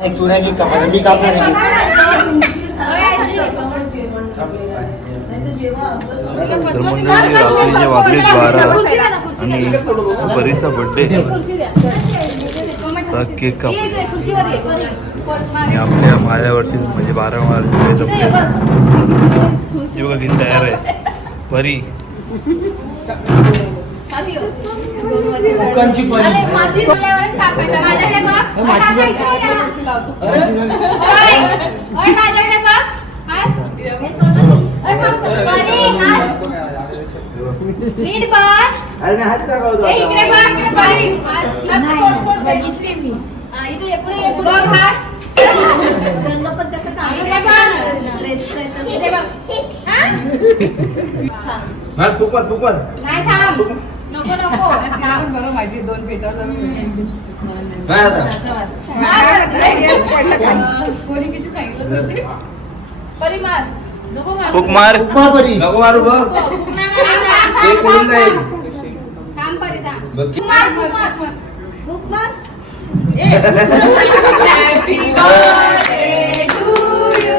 तुला की कापा मी कापणार आहे. तर मंडळी रात्रीचे वाजले 12 आणि बरीचा बर्थडे. केक काप आणि आपल्या माझ्यावरती म्हणजे 12 मार्च बघा किती तयार आहे बरी. दुकानची पण नाही थांब नको नको बरोबर माहिती 2 पेटा कोणी किती सांगितलं परिमार फुक मार नको मारू बघ ते कोण जाईल थांब परी थांब बघ फुक मार happy birthday to you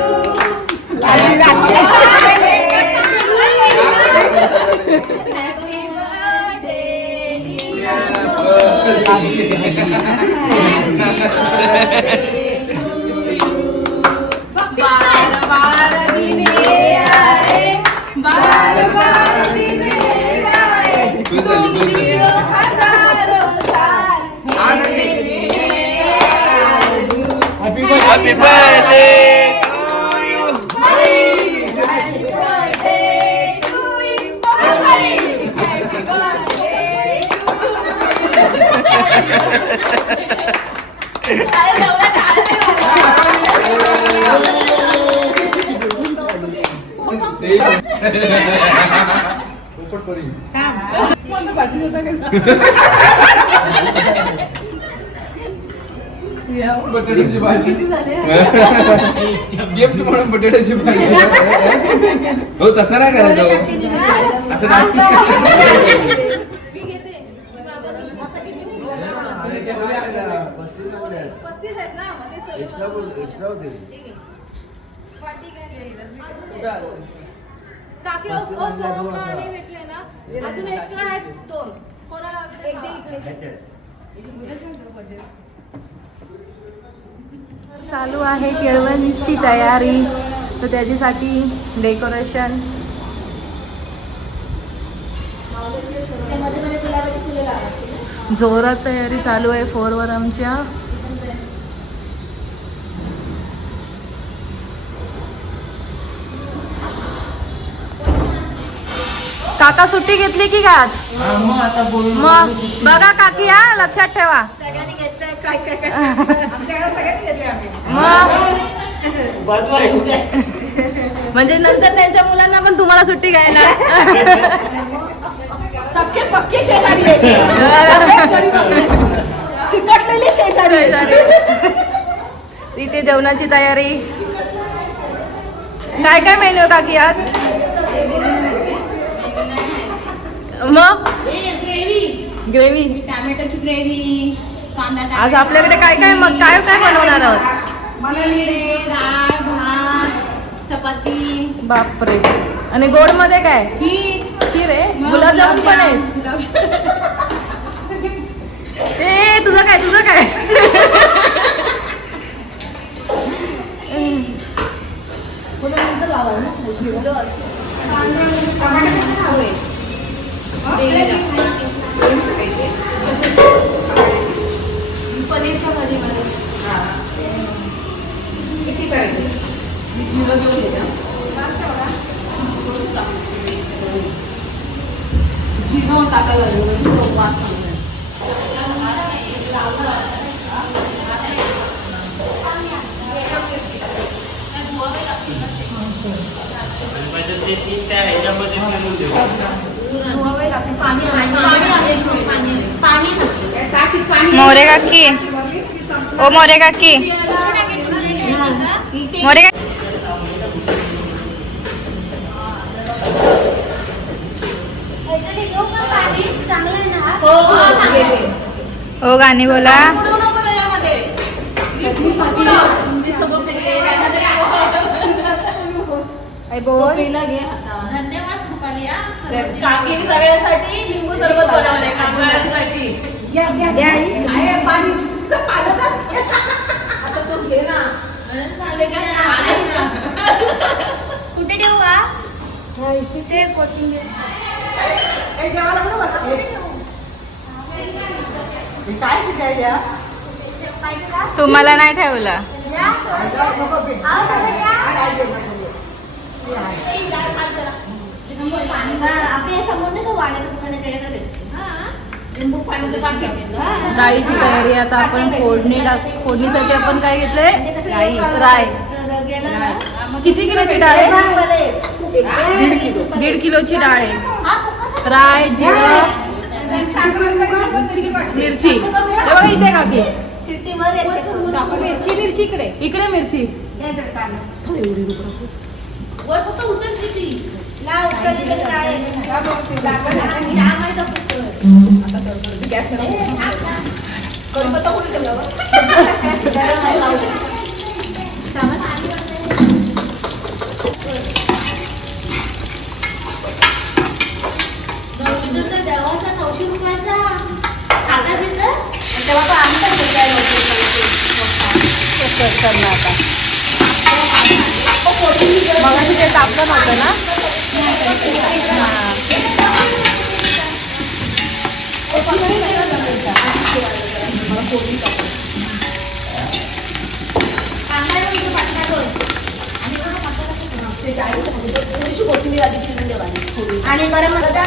Happy birthday बटाट्याची भाजी गिफ्ट म्हणून बटाट्याची भाजी हो तसं नाही करायचं असं काकी भेटले ना अजून एक्स्ट्रा आहेत 2 कोणाला एक दे चालू आहे केळवणची तयारी. तर त्याच्यासाठी डेकोरेशन जोरात तयारी चालू आहे 4 वर आमच्या. काका सुट्टी घेतली की काय? मग बघा काकी हा लक्षात ठेवा. म्हणजे नंतर त्यांच्या मुलांना पण तुम्हाला सुट्टी घ्यायला. सख्खे पक्के शेजारी चिकटलेले शेजारी. इथे जेवणाची तयारी. काय काय मेन्यू काकी आज? मग ग्रेव्ही टॅमॅटोची ग्रेव्ही कांदा आज आपल्याकडे काय काय मग काय काय बनवणार आहोत? डाळ भात चपाती बापरे. आणि गोड मध्ये काय? खीर आहे. गुलाबजामुन पण आहे. ते तुझं काय तुझं काय? पनीरच्या भाजीमध्ये किती पाहिजे झिरो टाकायला मोरे काकी ओ मोरे काकी मोरे काकी ओ गाणी बोला. मी सगळं बोल धन्यवाद रुपाली काकीने सगळ्यांसाठी लिंबू सरबत बनवलंय कामगारांसाठी कुठे ठेवू तिथे कोथिंबीर तुम्हाला नाही ठेवलं. राईची तयारी आता आपण फोडणीसाठी आपण काय घेतलंय राय. किती किलोची डाळ आहे? 1.5 किलोची डाळ आहे. राय, जिरं, मिरची. हे बघा इथे काकी मिरची इकडे मिरची. मगाशी ते तापलं नव्हतं ना. आणि गरम मसाला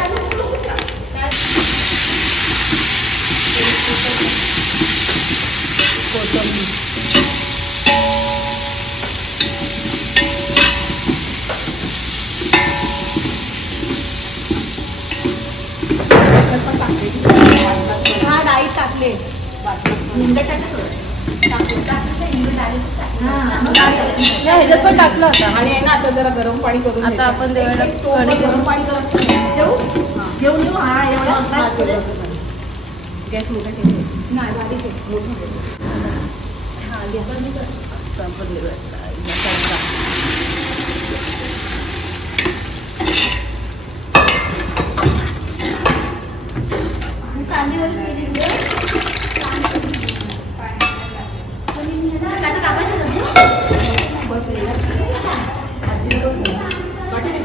डाळी टाकले ह्याच्यात पण टाकलं होतं. आणि आहे ना आता जरा गरम पाणी करून आता आपण देवाला गरम पाणी घेऊन येऊ. हा एवढा गॅस मोठा ठेवतो. नाही झाली ते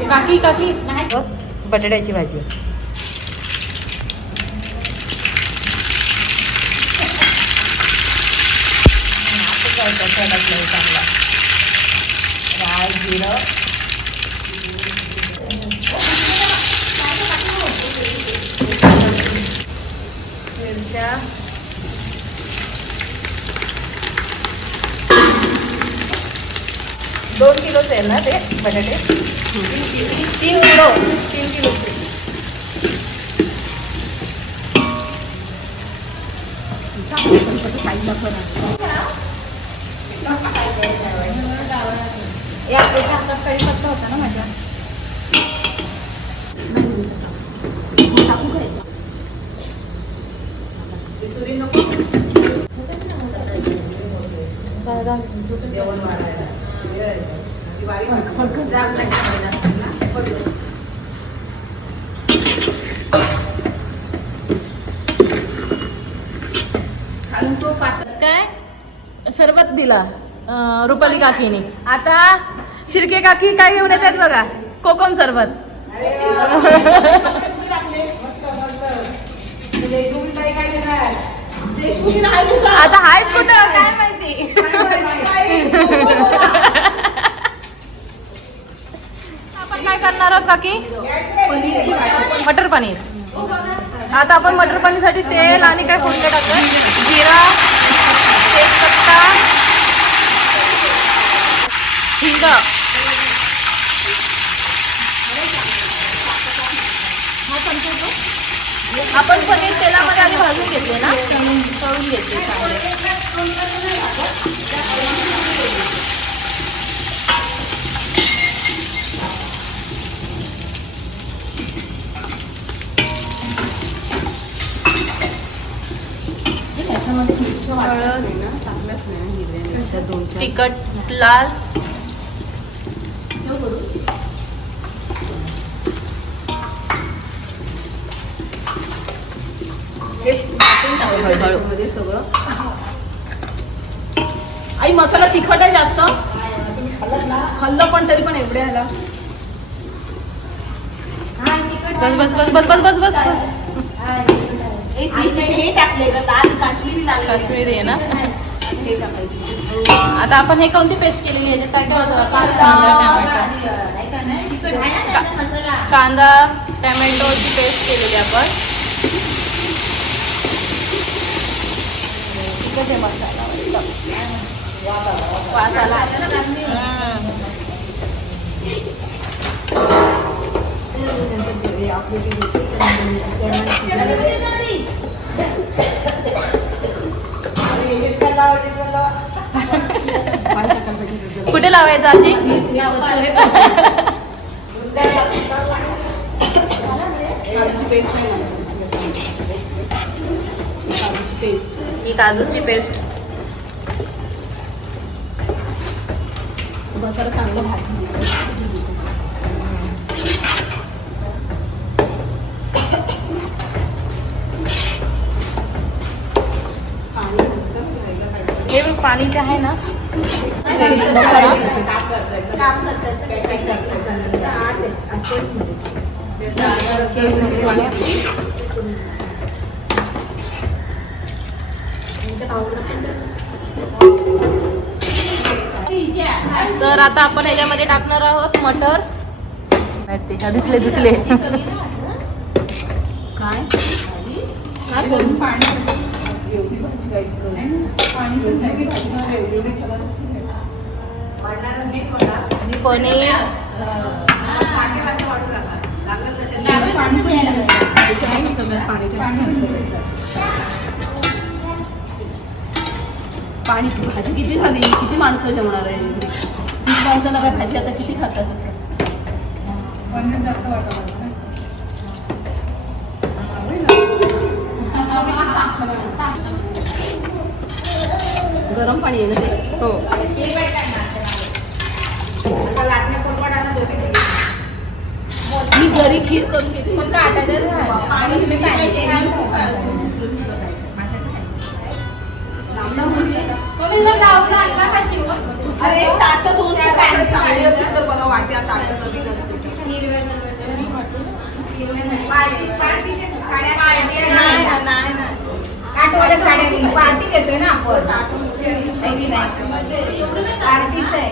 काकी बटाट्याची भाजी. राय, जिरं, मिरच्या, 2 किलोचे आहे ना ते बटाटे? 3 किलो. कढीपत्ता होता ना माझ्या. विसुरी नको. जेवण वाढायला काय सरबत दिला रुपाली काकीने. आता शिर्के काकी काय घेऊन येतात बघा, कोकम सरबत. आता आहेत कुठं काय माहिती. आपण काय करणार आहोत काकी? मटर पनीर. आता आपण मटर पनीरसाठी तेल आणि काय फोडणी टाकलं, जिरा, तेजपत्ता, हिंग. आपण पनीर तेलामध्ये आधी भाजून घेतले ना, तळून घेतले त्याच्यामध्ये मिरच्या वाटत नाही ना, टाकलंच नाही हिरव्या तिखट लाल. हे टाकून टाकायचं त्याच्यामध्ये सगळं. आई मसाला तिखट आहे जास्त. खाल्लं पण तरी पण एवढे आला. बस बस बस बस बस बस बस बस. हे टाकले लाल काश्मीरी लाल काश्मीरी आहे ना. हे टाकायचं. आता आपण हे कोणती पेस्ट केलेली आहे याच्यात काय काय होतं? कांदा टोमॅटोची पेस्ट केलेली आपण. वास आला. कुठे लावायचं आजी? पेस्ट नाही पेस्ट. ही काजूची पेस्ट. मसाला चांगलं भाजून हे बघ पाणी जे आहे ना तर आता आपण याच्यामध्ये टाकणार आहोत मटर. दिसले दिसले काय काय करून पाणी एवढी भाजी काय पाणी पण नाही भाजी एवढी आणि पनीर. पाणी भाजी किती झाली? किती माणसं जेवणार आहे? 30 माणसांना काय भाजी आता किती खातात असं? गरम पाणी आहे ना ते. हो मी घरी खीर करून घेते. अरे ताट दोन चांगली असेल तर बघा वाट्या ताटाचं बी नसेल. पार्टी देतोय ना आपण. पार्टीच आहे.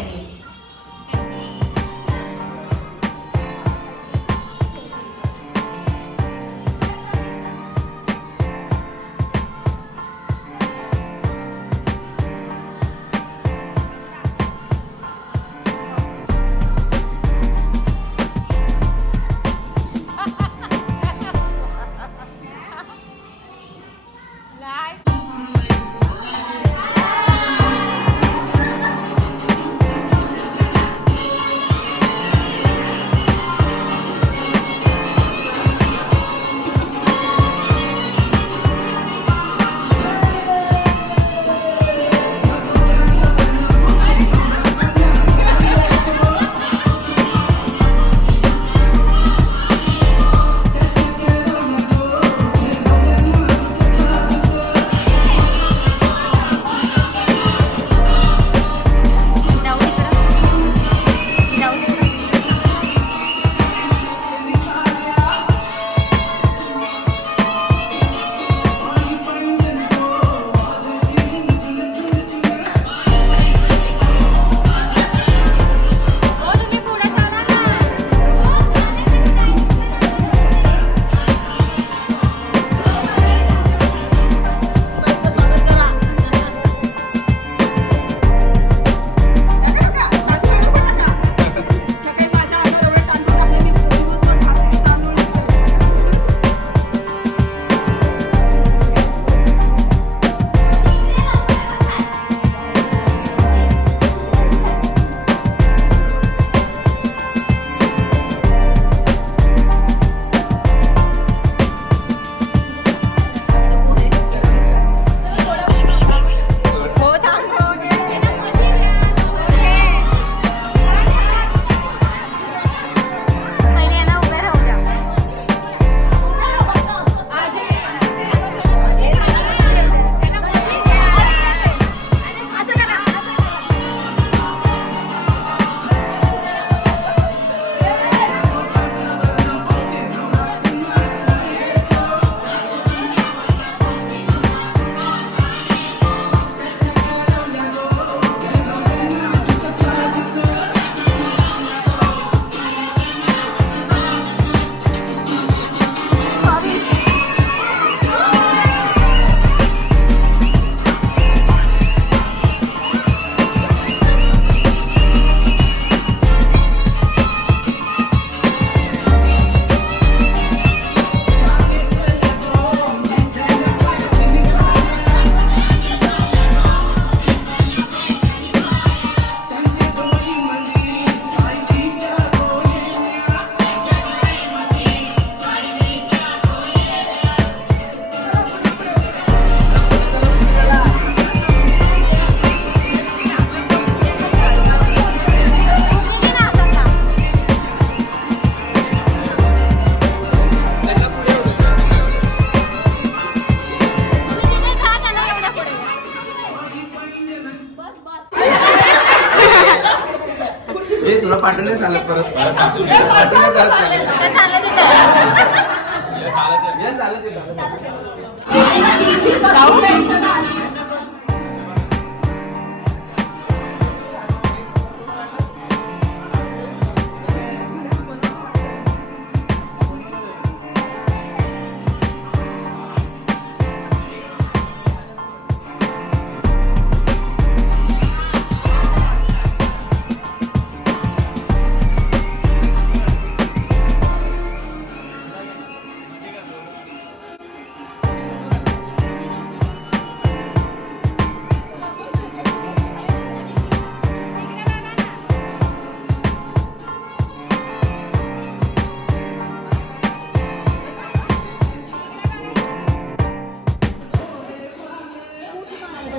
तुला पाठवलं चालत परत पाठवलं चालत ते चाललं तिथं. या चालत येतं.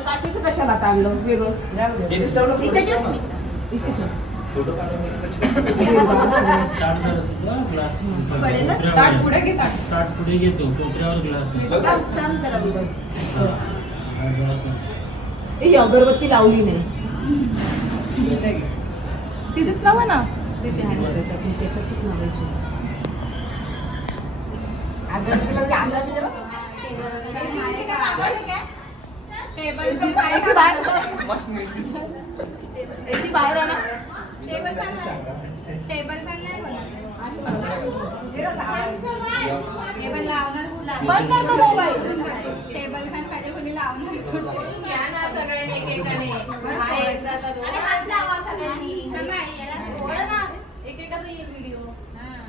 काचेचं कशाला आणलं वेगळंच इथेच ठेवलं फोटो. इथे ठेव. इथे ठेव. फोटो काढून. पडेल ना? ताट पुढे घेतो कोपऱ्यावर ग्लास थांब, थांब जरा विराज. ही अगरबत्ती लावली नाही तिथेच लावा ना. तिथे आहे ना त्याच्यातून त्याच्यातच लावायची अगरबत्ती लावली आणला तुझ्या बघ. एसी बाहेर आहे ना बंद कर तो मोबाईल. टेबल फॅन पाहिजे कोणी लावणार घ्या ना सगळ्यांनी एकेकाने. खायचा आणि हात लावा सगळ्यांनी. थोडं ना. एकेकाचा येईल व्हिडिओ.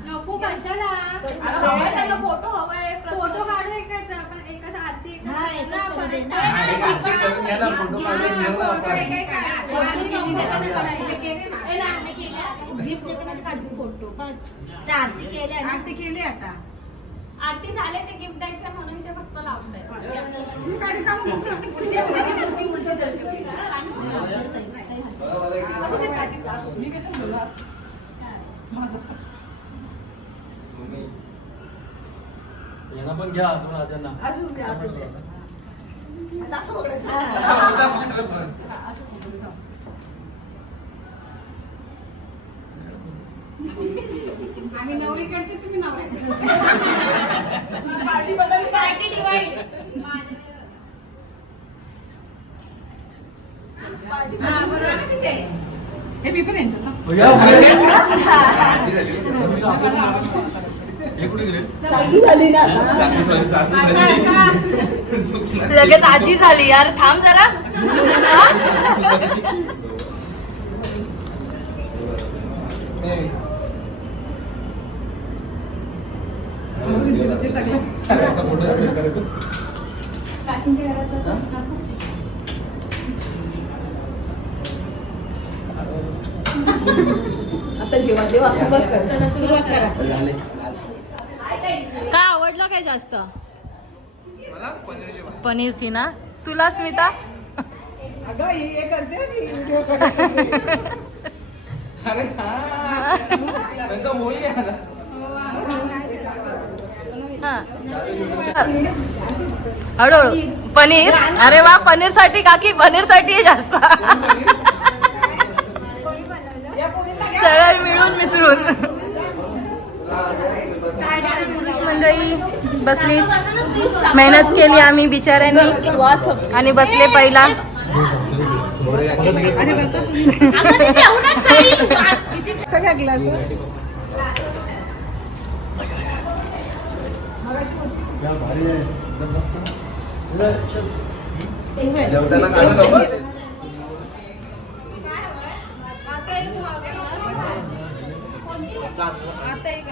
नको कशाला हवाय त्यांना फोटो हवाय. फोटो काढू एकाचा पण एकाचा आरती हा, एकच करू दे ना. आरती करून घ्या ना, फोटो काढून घेऊ ना आपण. गिफ्ट देताना काढते फोटो त्या आरती केल्या ना आरती केली आता आरती झाले ते गिफ्ट द्यायचं म्हणून ते फक्त लावलंय. यांना पण घ्या अजून राजांना अजून द्या, अजून द्या. आता असं बघायचं. आम्ही नवरीकडचे तुम्ही नवऱ्याकडचे पार्टी बदलली काय? Party divide. हा, बरोबर आहे ना तिथे हे मी पण यांचं ना. आजी झाली. हे कुठे गेले? सासू झाली ना आता. सासू झाली, सासू झाली. लगेच आजी झाली यार. थांब जरा. असा फोटो करायचा. आता जेव्हा जेव्हा सुरुवात करा. सुरुवात करा. झाले. काय आवडलं काय जास्त? पनीरची ना. तुला स्मिता? अगं हे करते ना ती व्हिडिओ करते. अरे हा त्यांचा बोल घ्या आता. हा. हळूहळू. पनीर. अरे वा, पनीर साठी काकी, पनीर साठी जास्त. सगळं मिळून मिसळून. मंडळी बसली, मेहनत केली आम्ही बिचाऱ्यांनी आणि बसले पहिला. सगळ्या ग्लास जेवताना काढू नको. आता एक